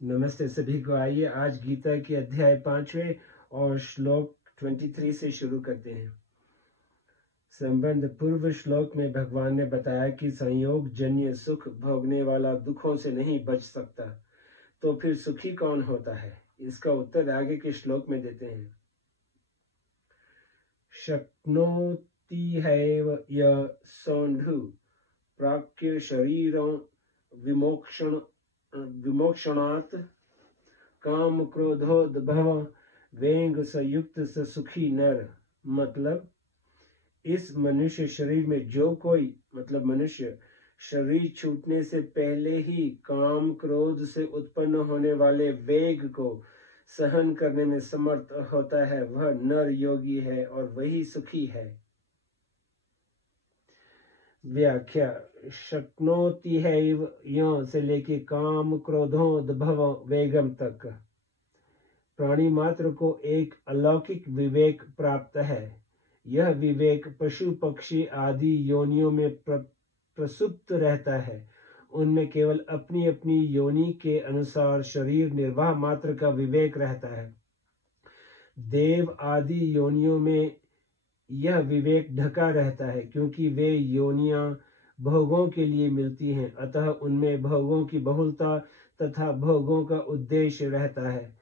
नमस्ते सभी को। आइए आज गीता के अध्याय 5वें और श्लोक 23 से शुरू करते हैं। संबंध पूर्व श्लोक में भगवान ने बताया कि संयोग जन्य सुख भोगने वाला दुखों से नहीं बच सकता, तो फिर सुखी कौन होता है? इसका उत्तर आगे के श्लोक में देते हैं। शक्नोति हैव य सौंधु प्राक्य शरीरं विमोक्षणात् काम क्रोधोद्भव वेग संयुक्त स सुखी नर। मतलब इस मनुष्य शरीर में जो कोई मनुष्य शरीर छूटने से पहले ही काम क्रोध से उत्पन्न होने वाले वेग को सहन करने में समर्थ होता है, वह नर योगी है और वही सुखी है। व्याख्या। शक्नोति हैव य से लेके काम क्रोधोद्भव वेगम तक प्राणी मात्र को एक अलौकिक विवेक प्राप्त है। यह विवेक पशु पक्षी आदि योनियों में प्रसुप्त रहता है। उनमें केवल अपनी अपनी योनि के अनुसार शरीर निर्वाह मात्र का विवेक रहता है। देव आदि योनियों में यह विवेक ढका रहता है, क्योंकि वे योनियां भोगों के लिए मिलती हैं, अतः उनमें भोगों की बहुलता तथा भोगों का उद्देश्य रहता है।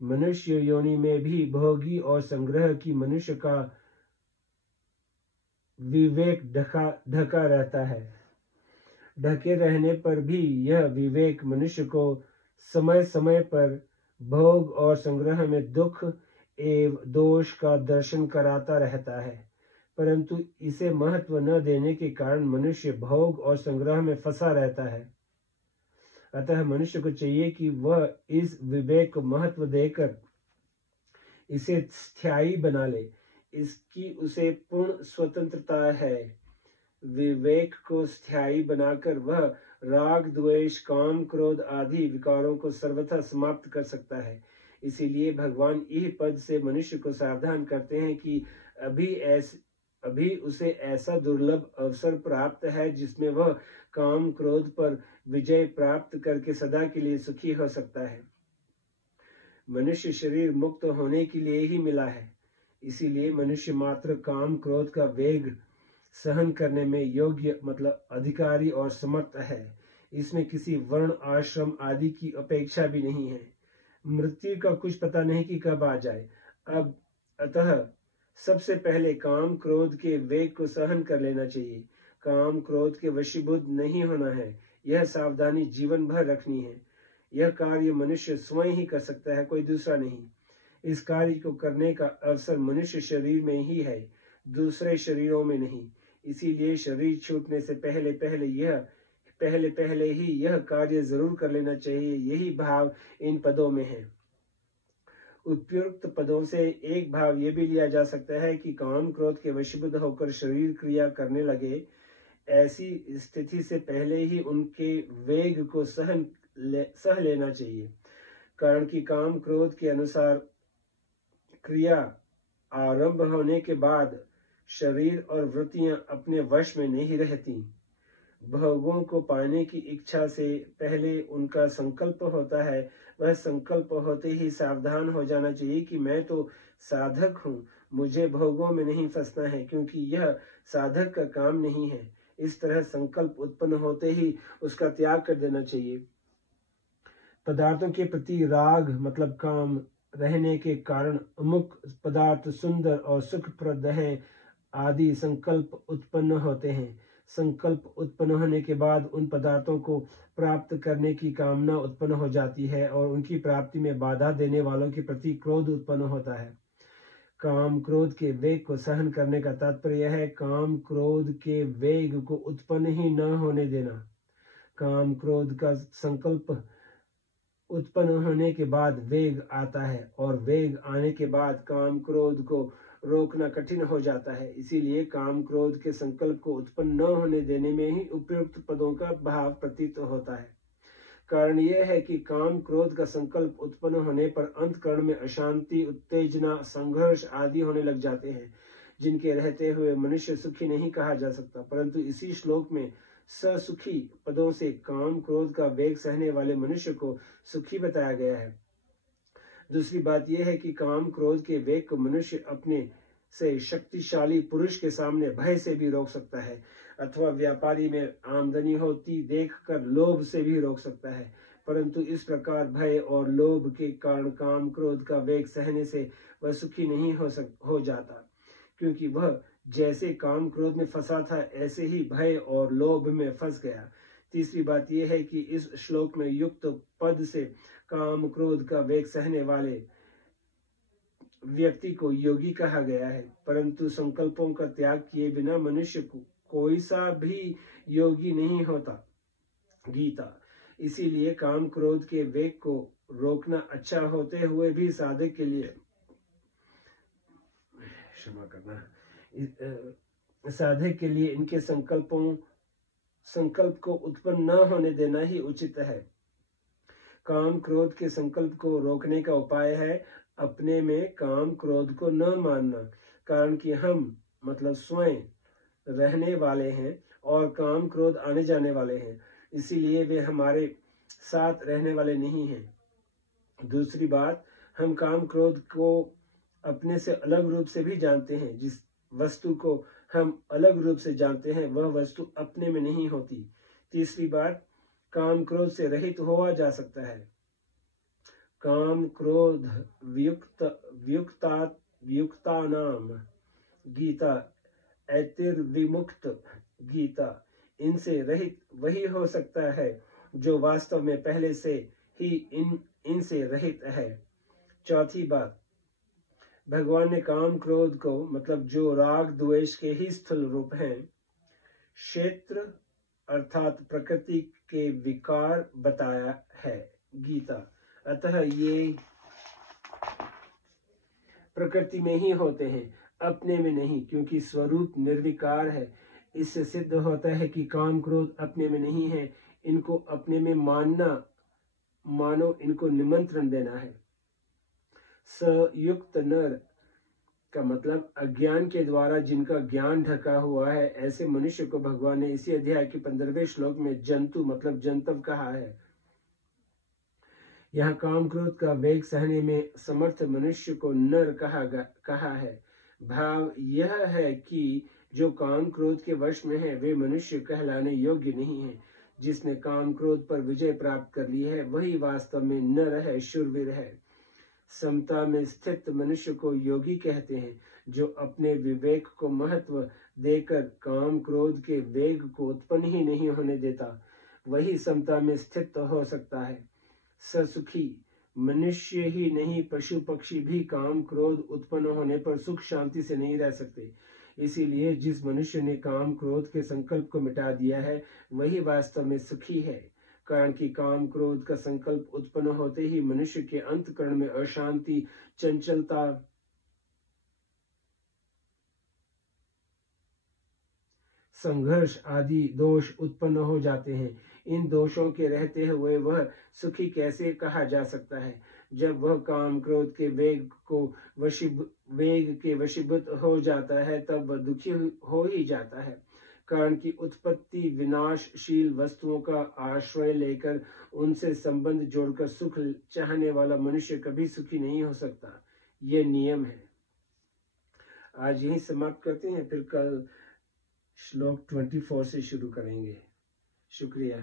मनुष्य योनि में भी भोगी और संग्रह की मनुष्य का विवेक ढका रहता है। ढके रहने पर भी यह विवेक मनुष्य को समय समय पर भोग और संग्रह में दुख एवं दोष का दर्शन कराता रहता है, परंतु इसे महत्व न देने के कारण मनुष्य भोग और संग्रह में फंसा रहता है। अतः मनुष्य को चाहिए कि वह इस विवेक को महत्व देकर इसे स्थायी बना ले। इसकी उसे पूर्ण स्वतंत्रता है। विवेक को स्थायी बनाकर वह राग द्वेष काम क्रोध आदि विकारों को सर्वथा समाप्त कर सकता है। इसीलिए भगवान यह पद से मनुष्य को सावधान करते हैं कि अभी उसे ऐसा दुर्लभ अवसर प्राप्त है जिसमें वह काम क्रोध पर विजय प्राप्त करके सदा के लिए सुखी हो सकता है। मनुष्य शरीर मुक्त होने के लिए ही मिला है, इसीलिए मनुष्य मात्र काम क्रोध का वेग सहन करने में योग्य अधिकारी और समर्थ है। इसमें किसी वर्ण आश्रम आदि की अपेक्षा भी नहीं है। मृत्यु का कुछ पता नहीं कि कब आ जाए। अतः सबसे पहले काम क्रोध के वेग को सहन कर लेना चाहिए। काम क्रोध के वशीभूत नहीं होना है, यह सावधानी जीवन भर रखनी है। यह कार्य मनुष्य स्वयं ही कर सकता है, कोई दूसरा नहीं। इस कार्य को करने का अवसर मनुष्य शरीर में ही है, दूसरे शरीरों में नहीं। इसीलिए शरीर छूटने से पहले ही यह कार्य जरूर कर लेना चाहिए। यही भाव इन पदों में है। उपयुक्त पदों से एक भाव यह भी लिया जा सकता है कि काम क्रोध के वशीभूत होकर शरीर क्रिया करने लगे, ऐसी स्थिति से पहले ही उनके वेग को सह लेना चाहिए। कारण कि काम क्रोध के अनुसार क्रिया आरंभ होने के बाद शरीर और वृत्तियां अपने वश में नहीं रहती। भोगों को पाने की इच्छा से पहले उनका संकल्प होता है। वह संकल्प होते ही सावधान हो जाना चाहिए कि मैं तो साधक हूँ, मुझे भोगों में नहीं फंसना है, क्योंकि यह साधक का काम नहीं है। इस तरह संकल्प उत्पन्न होते ही उसका त्याग कर देना चाहिए। पदार्थों के प्रति राग काम रहने के कारण अमुक पदार्थ सुंदर और सुखप्रद हैं आदि संकल्प उत्पन्न होते हैं। संकल्प उत्पन्न होने के बाद उन पदार्थों को प्राप्त करने की कामना उत्पन्न हो जाती है और उनकी प्राप्ति में बाधा देने वालों के प्रति क्रोध उत्पन्न होता है। काम क्रोध के वेग को सहन करने का तात्पर्य है काम क्रोध के वेग को उत्पन्न ही न होने देना। काम क्रोध का संकल्प उत्पन्न होने के बाद वेग आता है और वेग आने के बाद काम क्रोध को रोकना कठिन हो जाता है। इसीलिए काम क्रोध के संकल्प को उत्पन्न न होने देने में ही उपयुक्त पदों का भाव प्रतीत होता है। कारण यह है कि काम क्रोध का संकल्प उत्पन्न होने पर अंतःकरण में अशांति, उत्तेजना, संघर्ष आदि होने लग जाते हैं, जिनके रहते हुए मनुष्य सुखी नहीं कहा जा सकता। परंतु इसी श्लोक में ससुखी पदों से काम क्रोध का वेग सहने वाले मनुष्य को सुखी बताया गया है। दूसरी बात यह है कि काम क्रोध के वेग को मनुष्य अपने से शक्तिशाली पुरुष के सामने भय से भी रोक सकता है, अथवा व्यापारी में आमदनी होती देखकर लोभ से भी रोक सकता है। परंतु इस प्रकार भय और लोभ के कारण काम क्रोध का वेग सहने से वह सुखी नहीं हो जाता, क्योंकि वह जैसे काम क्रोध में फंसा था ऐसे ही भय और लोभ में फंस गया। तीसरी बात यह है कि इस श्लोक में युक्त पद से काम क्रोध का वेग सहने वाले व्यक्ति को योगी कहा गया है, परंतु संकल्पों का त्याग किए बिना मनुष्य को कोई सा भी योगी नहीं होता। गीता। इसीलिए काम क्रोध के वेग को रोकना अच्छा होते हुए भी साधक के लिए, क्षमा करना, साधक के लिए इनके संकल्प को उत्पन्न न होने देना ही उचित है। काम क्रोध के संकल्प को रोकने का उपाय है अपने में काम क्रोध को न मानना, कारण कि हम मतलब स्वयं रहने वाले हैं और काम क्रोध आने जाने वाले हैं, इसीलिए वे हमारे साथ रहने वाले नहीं हैं। दूसरी बात, हम काम क्रोध को अपने से अलग रूप से भी जानते हैं। जिस वस्तु को हम अलग रूप से जानते हैं वह वस्तु अपने में नहीं होती। तीसरी बात, काम क्रोध से रहित हुआ जा सकता है। काम क्रोध वियुक्तानाम गीता ऐतिर्विमुक्त गीता, इनसे रहित वही हो सकता है जो वास्तव में पहले से ही इनसे रहित है। चौथी बात, भगवान ने काम क्रोध को मतलब जो राग द्वेष के ही स्थूल रूप हैं, क्षेत्र अर्थात प्रकृति के विकार बताया है। गीता। अतः ये प्रकृति में ही होते हैं, अपने में नहीं, क्योंकि स्वरूप निर्विकार है। इससे सिद्ध होता है कि काम क्रोध अपने में नहीं है। इनको अपने में मानो इनको निमंत्रण देना है। सयुक्त नर का मतलब अज्ञान के द्वारा जिनका ज्ञान ढका हुआ है, ऐसे मनुष्य को भगवान ने इसी अध्याय के 15वें श्लोक में जंतु मतलब जंतव कहा है। यहाँ काम क्रोध का वेग सहने में समर्थ मनुष्य को नर कहा है। भाव यह है कि जो काम क्रोध के वश में है वे मनुष्य कहलाने योग्य नहीं है। जिसने काम क्रोध पर विजय प्राप्त कर ली है वही वास्तव में नर है, शूरवीर है। समता में स्थित मनुष्य को योगी कहते हैं, जो अपने विवेक को महत्व देकर काम क्रोध के वेग को उत्पन्न ही नहीं होने देता, वही समता में स्थित हो सकता है। ससुखी मनुष्य ही नहीं, पशु पक्षी भी काम क्रोध उत्पन्न होने पर सुख शांति से नहीं रह सकते। इसीलिए जिस मनुष्य ने काम क्रोध के संकल्प को मिटा दिया है वही वास्तव में सुखी है, कारण कि काम क्रोध का संकल्प उत्पन्न होते ही मनुष्य के अंतःकरण में अशांति, चंचलता, संघर्ष आदि दोष उत्पन्न हो जाते हैं। इन दोषों के रहते हुए वह सुखी कैसे कहा जा सकता है? जब वह काम क्रोध के वेग के वशीभूत हो जाता है तब वह दुखी हो ही जाता है, कारण कि उत्पत्ति विनाशशील वस्तुओं का आश्रय लेकर उनसे संबंध जोड़कर सुख चाहने वाला मनुष्य कभी सुखी नहीं हो सकता। यह नियम है। आज यही समाप्त करते हैं, फिर कल श्लोक 24 से शुरू करेंगे। शुक्रिया।